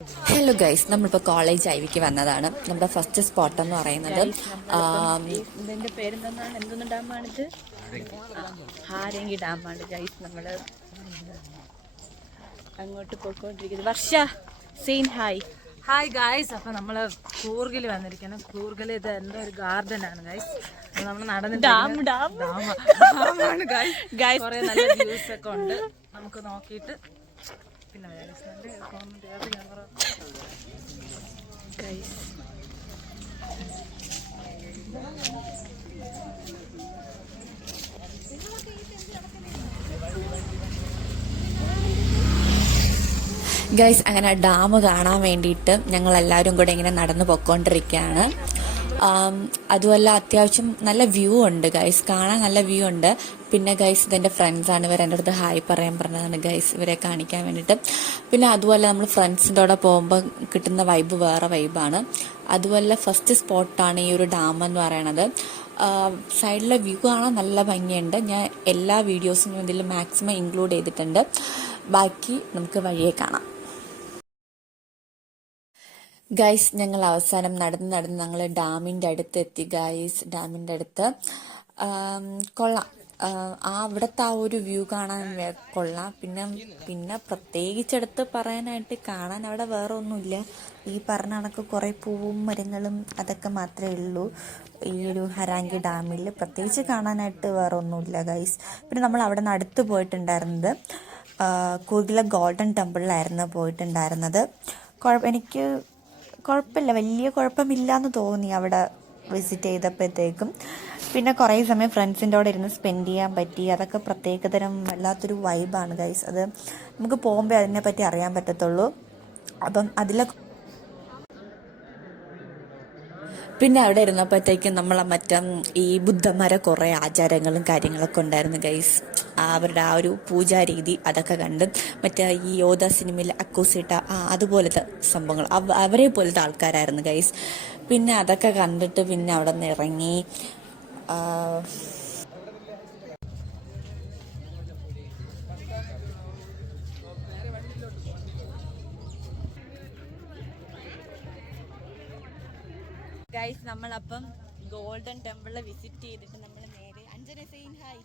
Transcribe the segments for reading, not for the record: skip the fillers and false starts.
Hello guys, നമ്മളിപ്പോൾ college ഐവിക്ക് വന്നതാണ്. നമ്മുടെ ഫസ്റ്റ് സ്പോട്ട് എന്ന് പറയുന്നത് ഇതിന്റെ പേരെന്താണ്, എന്തൊന്ന് ഡാമാണിത്? ഹാരംഗി ഡാമാണ് ഗൈസ്. നമ്മള് അങ്ങോട്ട് പോയിക്കൊണ്ടിരിക്കുന്നത്. വർഷ സെയിൻ ഹായ്. Hi guys. അപ്പോൾ നമ്മൾ കൂർഗിൽ വന്നിരിക്കണം. കൂർഗിൽ ഇത് എന്തോ ഒരു ഗാർഡൻ ആണ് ഗൈസ്. നമ്മൾ നടന്നിട്ട് ഗൈസ് കുറേ നല്ല വ്യൂസ് ഒക്കെ ഉണ്ട്. നമുക്ക് നോക്കിയിട്ട് പിന്നെ ഗൈസ് ഗൈസ് അങ്ങനെ ഡാം കാണാൻ വേണ്ടിയിട്ട് ഞങ്ങൾ എല്ലാവരും കൂടെ ഇങ്ങനെ നടന്നു പൊയ്ക്കൊണ്ടിരിക്കുകയാണ്. അതുമല്ല അത്യാവശ്യം നല്ല വ്യൂ ഉണ്ട് ഗൈസ്, കാണാൻ നല്ല വ്യൂ ഉണ്ട്. പിന്നെ ഗൈസ് ഇതെൻ്റെ ഫ്രണ്ട്സാണ്, ഇവർ എൻ്റെ അടുത്ത് ഹായ് പറയാൻ പറഞ്ഞതാണ് ഗൈസ്, ഇവരെ കാണിക്കാൻ വേണ്ടിയിട്ട്. പിന്നെ അതുപോലെ നമ്മൾ ഫ്രണ്ട്സിൻ്റെ കൂടെ പോകുമ്പോൾ കിട്ടുന്ന വൈബ് വേറെ വൈബാണ്. അതുപോലെ ഫസ്റ്റ് സ്പോട്ടാണ് ഈ ഒരു ഡാം എന്ന് പറയണത്. സൈഡിലെ വ്യൂ കാണാൻ നല്ല ഭംഗിയുണ്ട്. ഞാൻ എല്ലാ വീഡിയോസും ഇതിൽ മാക്സിമം ഇൻക്ലൂഡ് ചെയ്തിട്ടുണ്ട്. ബാക്കി നമുക്ക് വഴിയെ കാണാം. ഗൈസ് ഞങ്ങൾ അവസാനം നടന്ന് ഞങ്ങൾ ഡാമിൻ്റെ അടുത്ത് എത്തി ഗൈസ്. ഡാമിൻ്റെ അടുത്ത് കൊള്ളാം. അവിടുത്തെ ആ ഒരു വ്യൂ കാണാൻ കൊള്ളാം. പിന്നെ പ്രത്യേകിച്ചെടുത്ത് പറയാനായിട്ട് കാണാൻ അവിടെ വേറെ ഒന്നുമില്ല. ഈ പറഞ്ഞ കണക്ക് കുറേ പൂവും മരങ്ങളും അതൊക്കെ മാത്രമേ ഉള്ളൂ ഈ ഒരു ഹരാങ്കി ഡാമിൽ. പ്രത്യേകിച്ച് കാണാനായിട്ട് വേറെ ഒന്നുമില്ല ഗൈസ്. പിന്നെ നമ്മൾ അവിടെ നിന്ന് അടുത്ത് പോയിട്ടുണ്ടായിരുന്നത് കൂർഗിലെ ഗോൾഡൻ ടെമ്പിളിലായിരുന്നു പോയിട്ടുണ്ടായിരുന്നത്. എനിക്ക് കുഴപ്പമില്ല, വലിയ കുഴപ്പമില്ല എന്ന് തോന്നി അവിടെ വിസിറ്റ് ചെയ്തപ്പോഴത്തേക്കും. പിന്നെ കുറേ സമയം ഫ്രണ്ട്സിൻ്റെ കൂടെ ഇരുന്ന് സ്പെൻഡ് ചെയ്യാൻ പറ്റി. അതൊക്കെ പ്രത്യേകതരം വല്ലാത്തൊരു വൈബാണ് ഗൈസ്. അത് നമുക്ക് പോകുമ്പോൾ അതിനെപ്പറ്റി അറിയാൻ പറ്റത്തുള്ളൂ. അപ്പം പിന്നെ അവിടെ ഇരുന്നപ്പോഴത്തേക്കും നമ്മളെ ഈ ബുദ്ധന്മാരെ കുറേ ആചാരങ്ങളും കാര്യങ്ങളൊക്കെ ഉണ്ടായിരുന്നു ഗൈസ്. അവരുടെ ആ ഒരു പൂജാരീതി അതൊക്കെ കണ്ട് ഈ യോധ സിനിമയിൽ അക്കോസിട്ട അതുപോലത്തെ സംഭവങ്ങൾ അവരെ പോലത്തെ ആൾക്കാരായിരുന്നു ഗൈസ്. പിന്നെ അതൊക്കെ കണ്ടിട്ട് പിന്നെ അവിടെ നിന്ന് ഇറങ്ങി. ഗൈസ് നമ്മളപ്പം ഗോൾഡൻ ടെമ്പിളിൽ വിസിറ്റ് ചെയ്തിട്ട് നമ്മൾ നേരെ അഞ്ജന സെയിൻ ഹായ്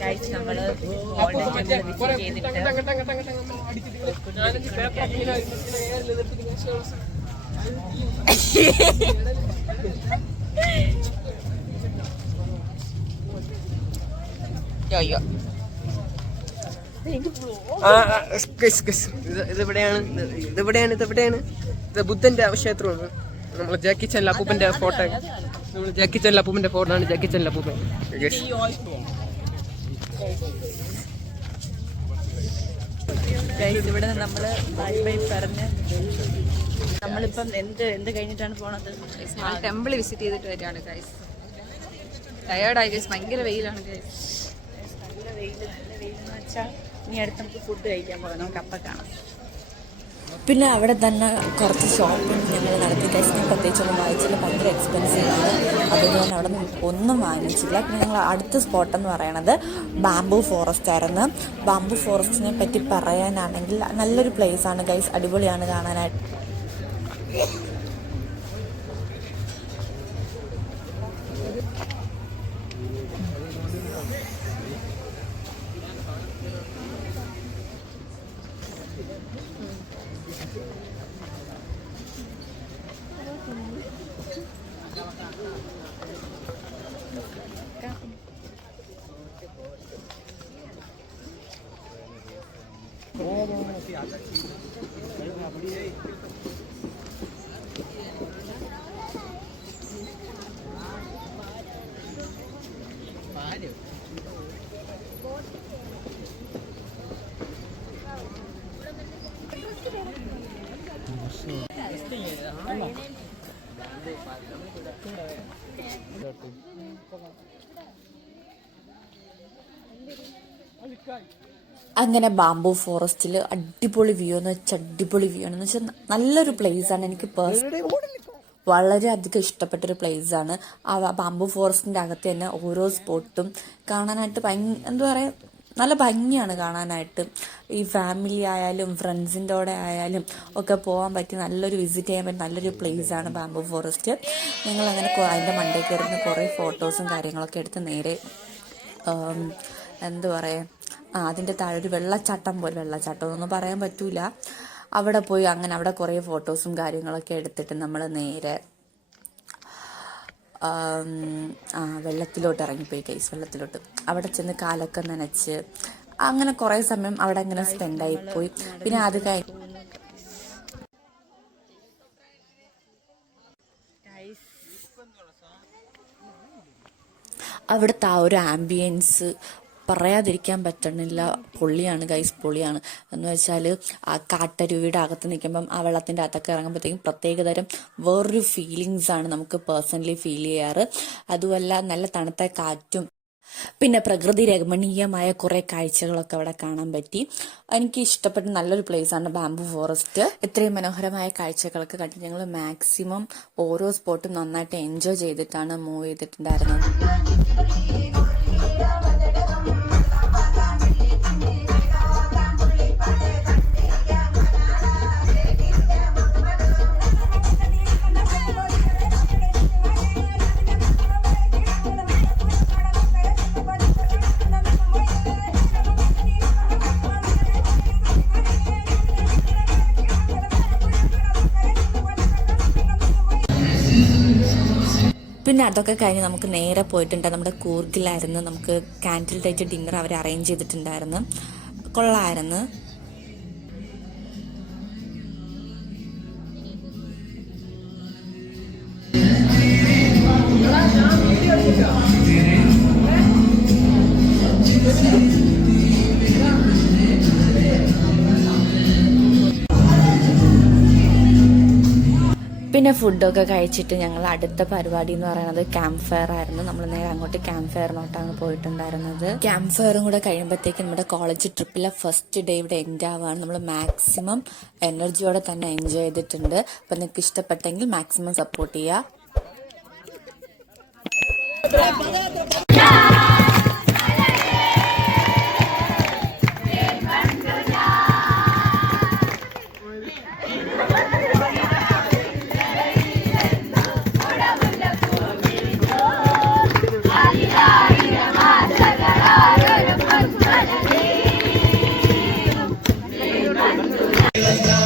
ഗൈസ് നമ്മള് ഗോൾഡൻ ടെമ്പിൾ വിസിറ്റ് ചെയ്തിട്ട് ഇതെവിടെയാണ് ഇത് ബുദ്ധന്റെ ക്ഷേത്രമാണ്. നമ്മൾ ജാക്കി ചാൻ അപ്പൂപ്പന്റെ ഫോട്ടോ, ജാക്കി ചാൻ അപ്പൂപ്പന്റെ ഫോട്ടോ ആണ്. ജാക്കി ചാൻ അപ്പൂപ്പൻ ഇവിടെ നമ്മള് ബൈ ബൈ പറഞ്ഞ് നമ്മളിപ്പം എന്ത് കഴിഞ്ഞിട്ടാണ് പോണത്? ടെമ്പിൾ വിസിറ്റ് ചെയ്തിട്ട് വരികയാണ് ഗൈസ്. ടയേർഡായി ഗൈസ്, ഭയങ്കര വെയിലാണ് ഗൈസ്. നല്ല വെയിലെന്ന് വെച്ചാൽ ഇനി അടുത്ത് നമുക്ക് ഫുഡ് കഴിക്കാൻ പോകാം. നമുക്ക് അപ്പം കാണാം. പിന്നെ അവിടെ തന്നെ കുറച്ച് ഷോപ്പിംഗ് ഞങ്ങൾ നടത്തി ഗൈസ്. ഞാൻ പ്രത്യേകിച്ചൊന്നും വാങ്ങിച്ചില്ല, ഭയങ്കര എക്സ്പെൻസീവാണ്. അതുകൊണ്ട് അവിടെ ഒന്നും വാങ്ങിച്ചില്ല. പിന്നെ ഞങ്ങൾ അടുത്ത സ്പോട്ടെന്ന് പറയണത് ബാംബു ഫോറസ്റ്റ് ആയിരുന്നു. ബാംബു ഫോറസ്റ്റിനെ പറ്റി പറയാനാണെങ്കിൽ നല്ലൊരു പ്ലേസാണ് ഗൈസ്, അടിപൊളിയാണ് കാണാനായിട്ട്. അങ്ങനെ ബാംബു ഫോറസ്റ്റിൽ അടിപൊളി വ്യൂ എന്ന് വെച്ചാൽ അടിപൊളി വ്യൂ ആണെന്ന് വെച്ചാൽ നല്ലൊരു പ്ലേസാണ്. എനിക്ക് വളരെയധികം ഇഷ്ടപ്പെട്ടൊരു പ്ലേസാണ്. ആ ബാംബു ഫോറസ്റ്റിൻ്റെ അകത്ത് തന്നെ ഓരോ സ്പോട്ടും കാണാനായിട്ട് എന്താ പറയുക, നല്ല ഭംഗിയാണ് കാണാനായിട്ട്. ഈ ഫാമിലി ആയാലും ഫ്രണ്ട്സിൻ്റെ കൂടെ ആയാലും ഒക്കെ പോകാൻ പറ്റി നല്ലൊരു വിസിറ്റ് ചെയ്യാൻ പറ്റി നല്ലൊരു പ്ലേസാണ് ബാംബു ഫോറസ്റ്റ്. ഞങ്ങളങ്ങനെ അതിൻ്റെ മണ്ടയിൽ കയറുന്ന കുറേ ഫോട്ടോസും കാര്യങ്ങളൊക്കെ എടുത്ത് നേരെ എന്താ പറയുക, അതിൻ്റെ താഴെ ഒരു വെള്ളച്ചാട്ടം എന്നൊന്നും പറയാൻ പറ്റൂല, അവിടെ പോയി അങ്ങനെ അവിടെ കുറേ ഫോട്ടോസും കാര്യങ്ങളൊക്കെ എടുത്തിട്ട് നമ്മൾ നേരെ വെള്ളത്തിലോട്ട് ഇറങ്ങിപ്പോയി ഗൈസ്. വെള്ളത്തിലോട്ട് അവിടെ ചെന്ന് കാലൊക്കെ നനച്ച് അങ്ങനെ കുറേ സമയം അവിടെ അങ്ങനെ സ്പെൻഡായിപ്പോയി. പിന്നെ അത് കഴിഞ്ഞ് അവിടുത്തെ ആ ഒരു ആംബിയൻസ് പറയാതിരിക്കാൻ പറ്റണില്ല. പൊളിയാണ് ഗൈസ്, പൊളിയാണ്. എന്ന് വെച്ചാൽ ആ കാട്ടരുവിയുടെ അകത്ത് നിൽക്കുമ്പം ആ വെള്ളത്തിൻ്റെ അകത്തൊക്കെ ഇറങ്ങുമ്പോഴത്തേക്കും പ്രത്യേകതരം വേറൊരു ഫീലിങ്സാണ് നമുക്ക് പേഴ്സണലി ഫീൽ ചെയ്യാറ്. അതുമല്ല നല്ല തണുത്ത കാറ്റും പിന്നെ പ്രകൃതി രമണീയമായ കുറേ കാഴ്ചകളൊക്കെ അവിടെ കാണാൻ പറ്റി. എനിക്ക് ഇഷ്ടപ്പെട്ട നല്ലൊരു പ്ലേസാണ് ബാംബു ഫോറസ്റ്റ്. ഇത്രയും മനോഹരമായ കാഴ്ചകളൊക്കെ കണ്ട് ഞങ്ങൾ മാക്സിമം ഓരോ സ്പോട്ടും നന്നായിട്ട് എൻജോയ് ചെയ്തിട്ടാണ് മൂവ് ചെയ്തിട്ടുണ്ടായിരുന്നത്. പിന്നെ അതൊക്കെ കഴിഞ്ഞ് നമുക്ക് നേരെ പോയിട്ടുണ്ട് നമ്മുടെ കൂർഗിലായിരുന്നു. നമുക്ക് ക്യാൻഡിൽ ലൈറ്റ് ഡിന്നർ അവർ അറേഞ്ച് ചെയ്തിട്ടുണ്ടായിരുന്നു. കൊള്ളായിരുന്നു. പിന്നെ ഫുഡൊക്കെ കഴിച്ചിട്ട് ഞങ്ങൾ അടുത്ത പരിപാടി എന്ന് പറയുന്നത് ക്യാമ്പ് ഫയർ ആയിരുന്നു. നമ്മൾ നേരെ അങ്ങോട്ട് ക്യാമ്പ് ഫയറിനോട്ടാണ് പോയിട്ടുണ്ടായിരുന്നത്. ക്യാമ്പ് ഫയറും കൂടെ കഴിയുമ്പോഴത്തേക്കും നമ്മുടെ കോളേജ് ട്രിപ്പിലെ ഫസ്റ്റ് ഡേ ഇവിടെ എൻഡ് ആവുകയാണ്. നമ്മൾ മാക്സിമം എനർജിയോടെ തന്നെ എൻജോയ് ചെയ്തിട്ടുണ്ട്. അപ്പം നിങ്ങൾക്ക് ഇഷ്ടപ്പെട്ടെങ്കിൽ മാക്സിമം സപ്പോർട്ട് ചെയ്യുക. Let's go.